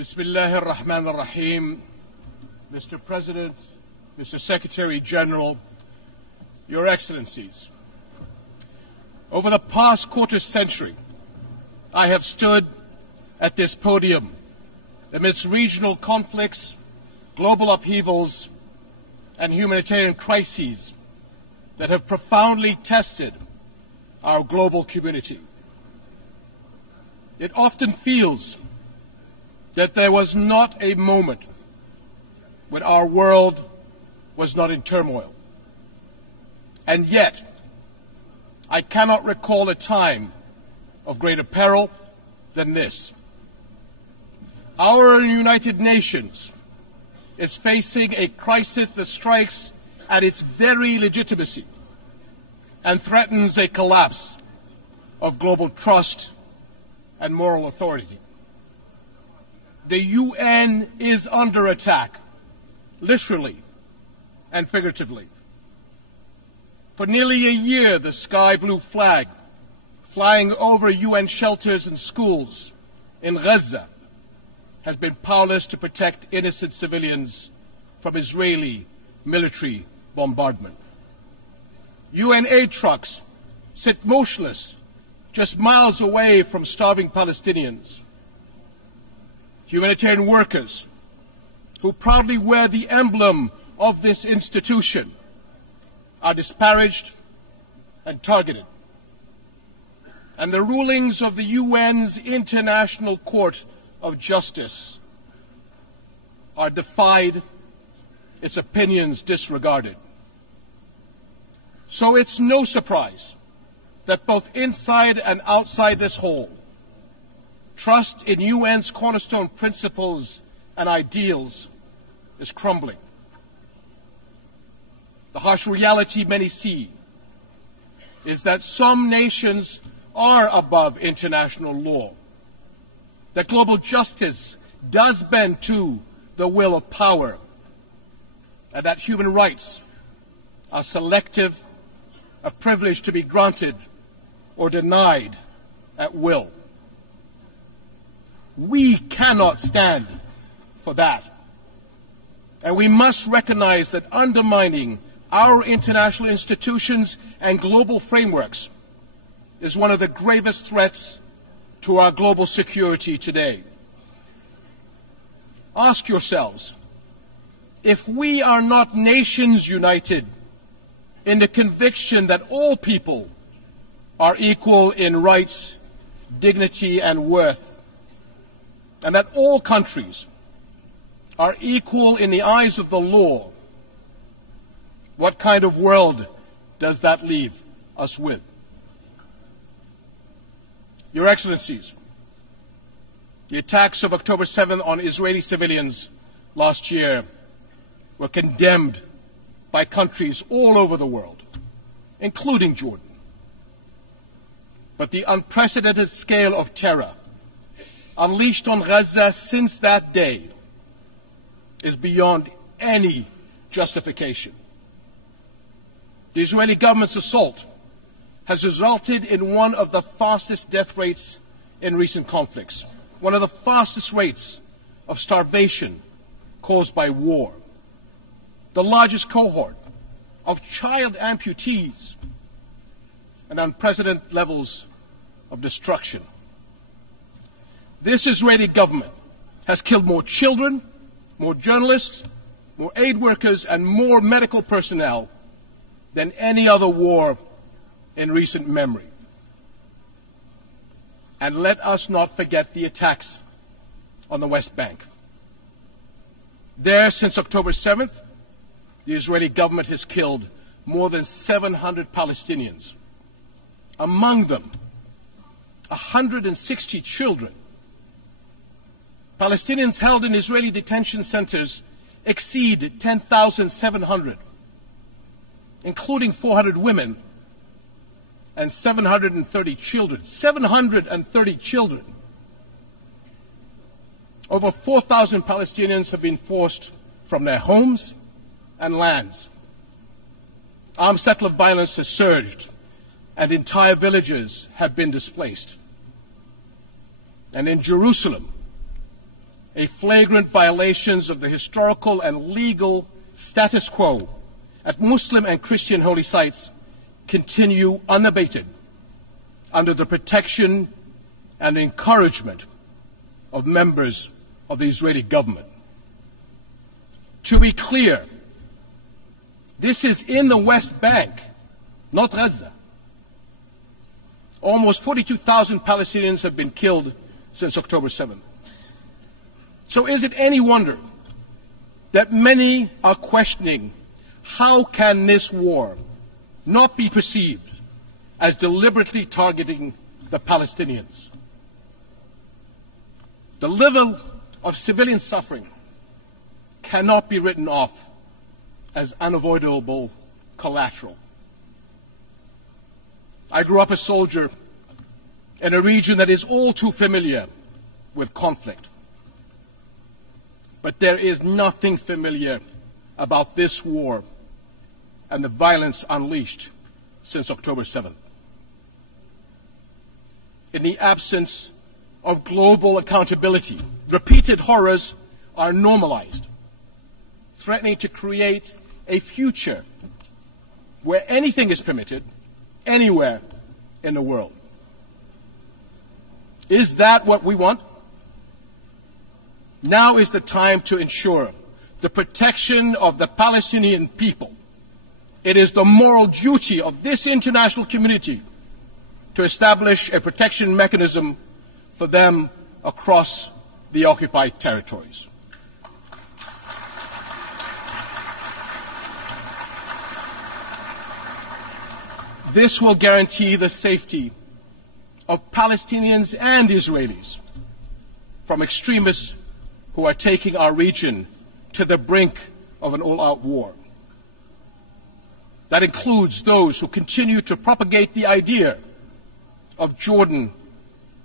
Bismillah ar-Rahman ar-Rahim. Mr. President, Mr. Secretary General, Your Excellencies. Over the past quarter century, I have stood at this podium amidst regional conflicts, global upheavals, and humanitarian crises that have profoundly tested our global community. It often feels that there was not a moment when our world was not in turmoil. And yet, I cannot recall a time of greater peril than this. Our United Nations is facing a crisis that strikes at its very legitimacy and threatens a collapse of global trust and moral authority. The UN is under attack, literally and figuratively. For nearly a year, the sky blue flag flying over UN shelters and schools in Gaza has been powerless to protect innocent civilians from Israeli military bombardment. UN aid trucks sit motionless just miles away from starving Palestinians. Humanitarian workers who proudly wear the emblem of this institution are disparaged and targeted. And the rulings of the UN's International Court of Justice are defied, its opinions disregarded. So it's no surprise that both inside and outside this hall, trust in UN's cornerstone principles and ideals is crumbling. The harsh reality many see is that some nations are above international law, that global justice does bend to the will of power, and that human rights are selective, a privilege to be granted or denied at will. We cannot stand for that. And we must recognize that undermining our international institutions and global frameworks is one of the gravest threats to our global security today. Ask yourselves, if we are not nations united in the conviction that all people are equal in rights, dignity, and worth, and that all countries are equal in the eyes of the law, what kind of world does that leave us with? Your Excellencies, the attacks of October 7th on Israeli civilians last year were condemned by countries all over the world, including Jordan. But the unprecedented scale of terror unleashed on Gaza since that day is beyond any justification. The Israeli government's assault has resulted in one of the fastest death rates in recent conflicts, one of the fastest rates of starvation caused by war, the largest cohort of child amputees, and unprecedented levels of destruction. This Israeli government has killed more children, more journalists, more aid workers, and more medical personnel than any other war in recent memory. And let us not forget the attacks on the West Bank. There, since October 7th, the Israeli government has killed more than 700 Palestinians. Among them, 160 children. Palestinians held in Israeli detention centers exceed 10,700, including 400 women and 730 children. 730 children. Over 4,000 Palestinians have been forced from their homes and lands. Armed settler violence has surged, and entire villages have been displaced. And in Jerusalem, a flagrant violations of the historical and legal status quo at Muslim and Christian holy sites continue unabated under the protection and encouragement of members of the Israeli government. To be clear, this is in the West Bank, not Gaza. Almost 42,000 Palestinians have been killed since October 7th. So is it any wonder that many are questioning how can this war not be perceived as deliberately targeting the Palestinians? The level of civilian suffering cannot be written off as unavoidable collateral. I grew up a soldier in a region that is all too familiar with conflict. But there is nothing familiar about this war and the violence unleashed since October 7th. In the absence of global accountability, repeated horrors are normalized, threatening to create a future where anything is permitted anywhere in the world. Is that what we want? Now is the time to ensure the protection of the Palestinian people. It is the moral duty of this international community to establish a protection mechanism for them across the occupied territories. This will guarantee the safety of Palestinians and Israelis from extremists who are taking our region to the brink of an all-out war. That includes those who continue to propagate the idea of Jordan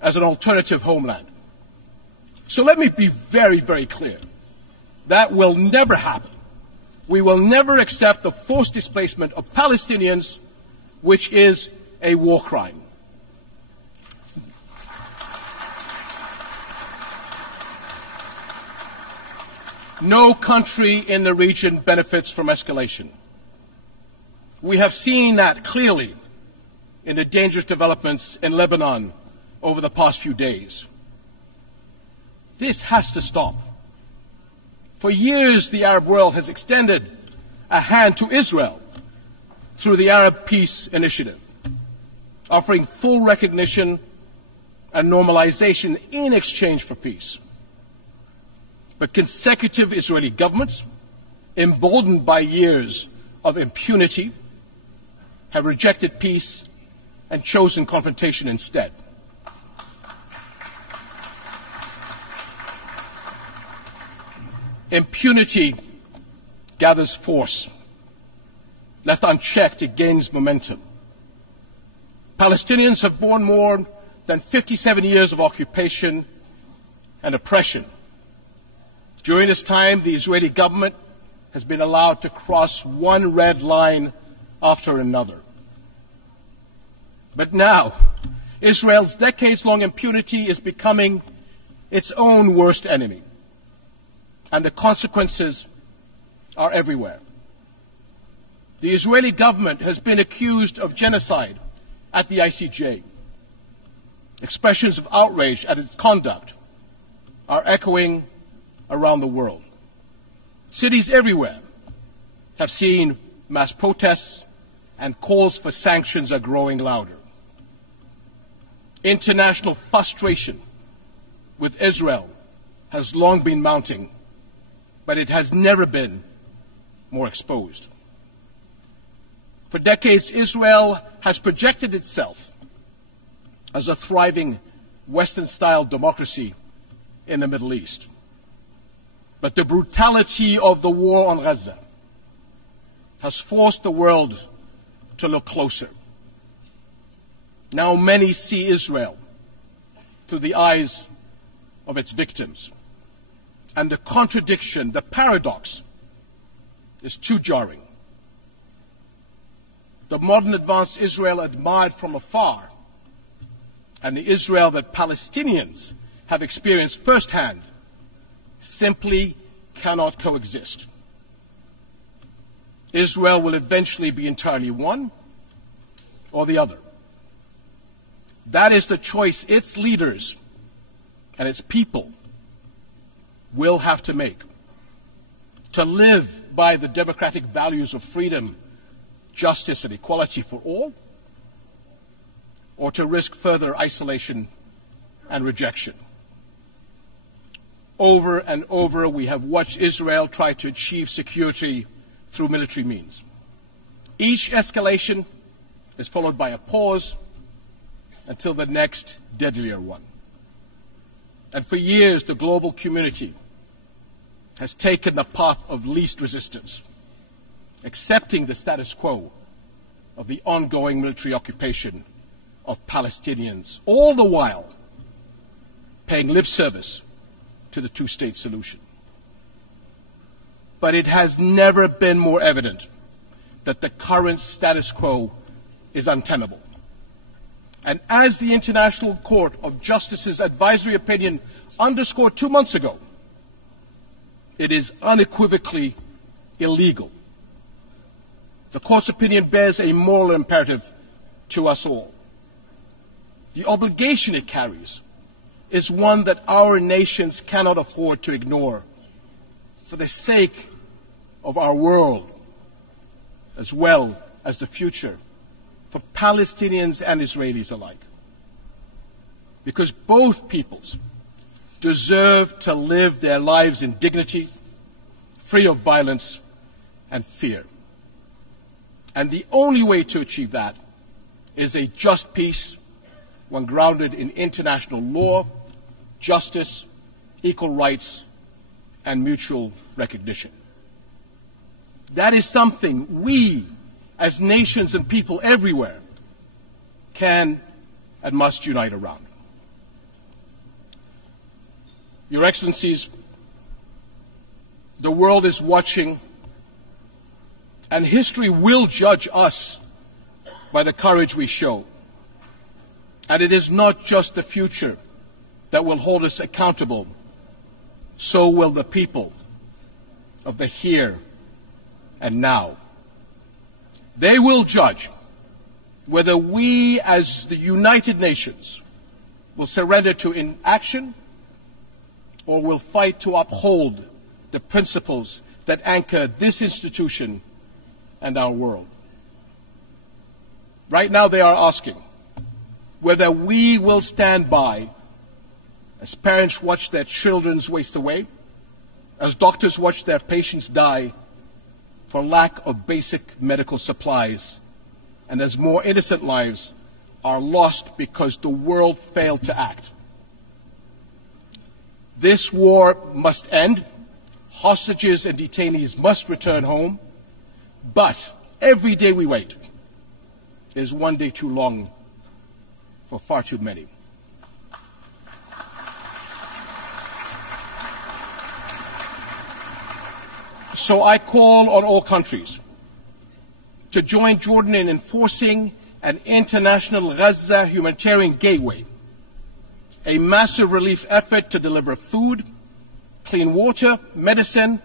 as an alternative homeland. So let me be very, very clear. That will never happen. We will never accept the forced displacement of Palestinians, which is a war crime. No country in the region benefits from escalation. We have seen that clearly in the dangerous developments in Lebanon over the past few days. This has to stop. For years, the Arab world has extended a hand to Israel through the Arab Peace Initiative, offering full recognition and normalization in exchange for peace. But consecutive Israeli governments, emboldened by years of impunity, have rejected peace and chosen confrontation instead. Impunity gathers force. Left unchecked, it gains momentum. Palestinians have borne more than 57 years of occupation and oppression. During this time, the Israeli government has been allowed to cross one red line after another. But now, Israel's decades-long impunity is becoming its own worst enemy, and the consequences are everywhere. The Israeli government has been accused of genocide at the ICJ. Expressions of outrage at its conduct are echoing around the world. Cities everywhere have seen mass protests, and calls for sanctions are growing louder. International frustration with Israel has long been mounting, but it has never been more exposed. For decades, Israel has projected itself as a thriving Western-style democracy in the Middle East. But the brutality of the war on Gaza has forced the world to look closer. Now many see Israel through the eyes of its victims. And the contradiction, the paradox, is too jarring. The modern advanced Israel admired from afar, and the Israel that Palestinians have experienced firsthand, simply cannot coexist. Israel will eventually be entirely one or the other. That is the choice its leaders and its people will have to make. To live by the democratic values of freedom, justice, and equality for all, or to risk further isolation and rejection. Over and over, we have watched Israel try to achieve security through military means. Each escalation is followed by a pause until the next deadlier one. And for years, the global community has taken the path of least resistance, accepting the status quo of the ongoing military occupation of Palestinians, all the while paying lip service to the two-state solution. But it has never been more evident that the current status quo is untenable. And as the International Court of Justice's advisory opinion underscored 2 months ago, it is unequivocally illegal. The Court's opinion bears a moral imperative to us all. The obligation it carries is one that our nations cannot afford to ignore for the sake of our world, as well as the future for Palestinians and Israelis alike. Because both peoples deserve to live their lives in dignity, free of violence and fear. And the only way to achieve that is a just peace, one grounded in international law, justice, equal rights, and mutual recognition. That is something we, as nations and people everywhere, can and must unite around. Your Excellencies, the world is watching, and history will judge us by the courage we show. And it is not just the future that will hold us accountable, so will the people of the here and now. They will judge whether we as the United Nations will surrender to inaction or will fight to uphold the principles that anchor this institution and our world. Right now they are asking whether we will stand by as parents watch their children waste away, as doctors watch their patients die for lack of basic medical supplies, and as more innocent lives are lost because the world failed to act. This war must end. Hostages and detainees must return home. But every day we wait is one day too long for far too many. So I call on all countries to join Jordan in enforcing an international Gaza humanitarian gateway, a massive relief effort to deliver food, clean water, medicine,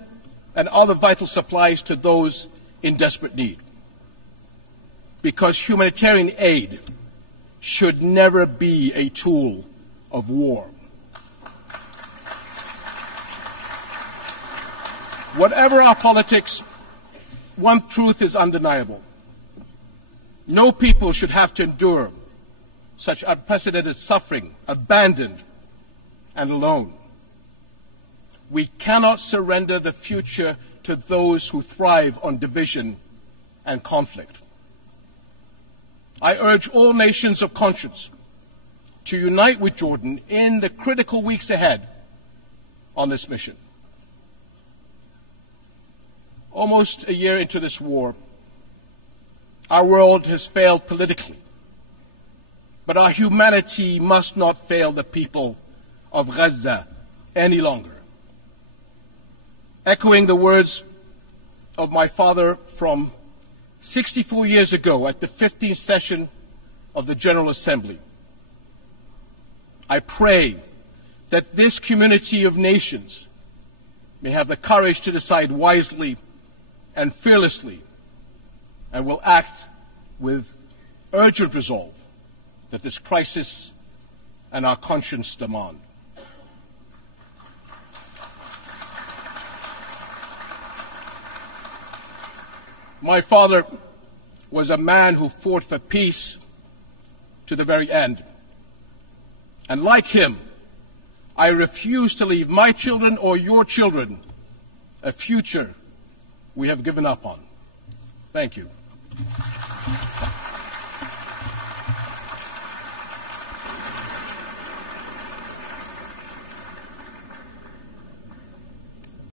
and other vital supplies to those in desperate need. Because humanitarian aid should never be a tool of war. Whatever our politics, one truth is undeniable. No people should have to endure such unprecedented suffering, abandoned and alone. We cannot surrender the future to those who thrive on division and conflict. I urge all nations of conscience to unite with Jordan in the critical weeks ahead on this mission. Almost a year into this war, our world has failed politically, but our humanity must not fail the people of Gaza any longer. Echoing the words of my father from 64 years ago at the 15th session of the General Assembly, I pray that this community of nations may have the courage to decide wisely and fearlessly, and will act with urgent resolve that this crisis and our conscience demand. My father was a man who fought for peace to the very end. And like him, I refuse to leave my children or your children a future we have given up on. Thank you.